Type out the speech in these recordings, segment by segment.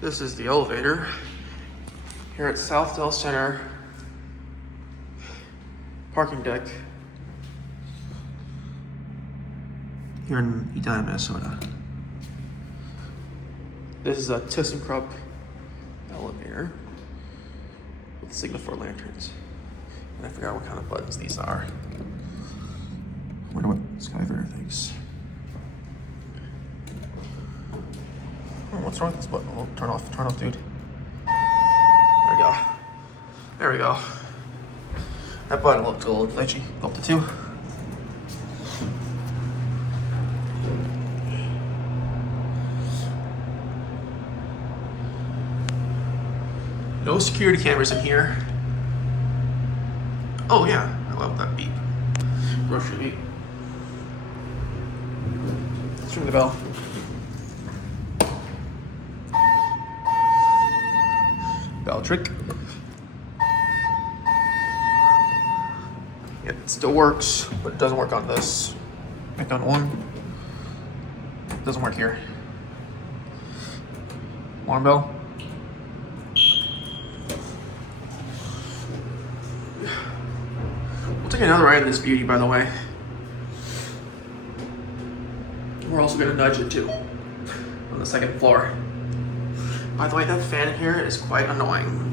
This is the elevator here at Southdale Center Parking deck here in Edina, Minnesota. This is a Thyssenkrupp elevator with signal lanterns. And I forgot what kind of buttons these are. I wonder what Skyver thinks. Oh, what's wrong with this button? Oh, turn off, dude. There we go. There we go. That button looked a little glitchy. Up to 2. No security cameras in here. Oh yeah, I love that beep. Grocery beep. Let's ring the bell. Bell trick. It still works, but it doesn't work on this. Back on 1. It doesn't work here. Alarm bell. We'll take another ride in this beauty, by the way. We're also gonna nudge it too on the 2nd floor. By the way, that fan in here is quite annoying.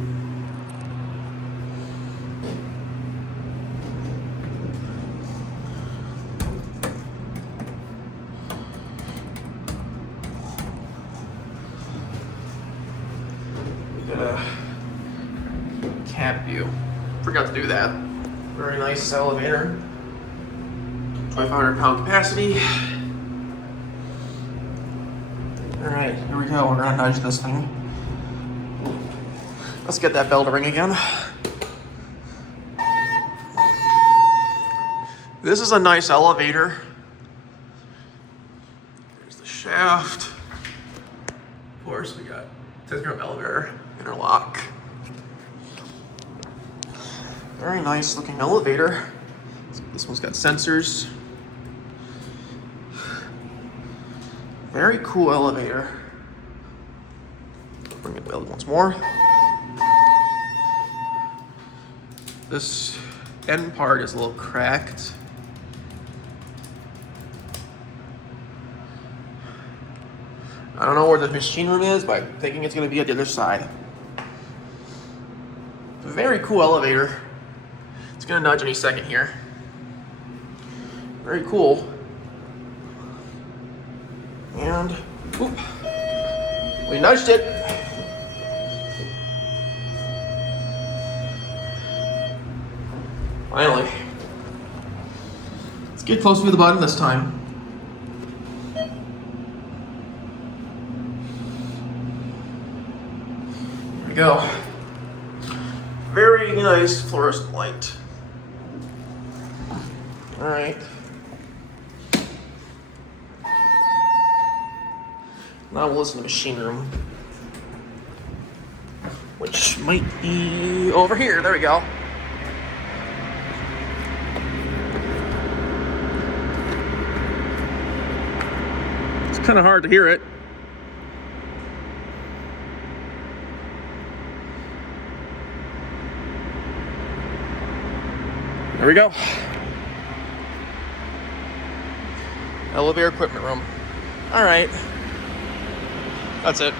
We got a cab view. Forgot to do that. Very nice elevator. 2,500 pound capacity. Alright, here we go. We're gonna nudge this thing. Let's get that bell to ring again. This is a nice elevator. There's the shaft. Of course, we got Thyssenkrupp elevator interlock. Very nice looking elevator. This one's got sensors. Very cool elevator. Bring it build once more. This end part is a little cracked. I don't know where the machine room is, but I'm thinking it's going to be at the other side. Very cool elevator. It's going to nudge any second here. Very cool. And whoop, we nudged it. Finally. Let's get close to the button this time. There we go. Very nice fluorescent light. All right. Now we'll listen to the machine room, which might be over here. There we go. It's kind of hard to hear it. There we go. Elevator equipment room. All right. That's it.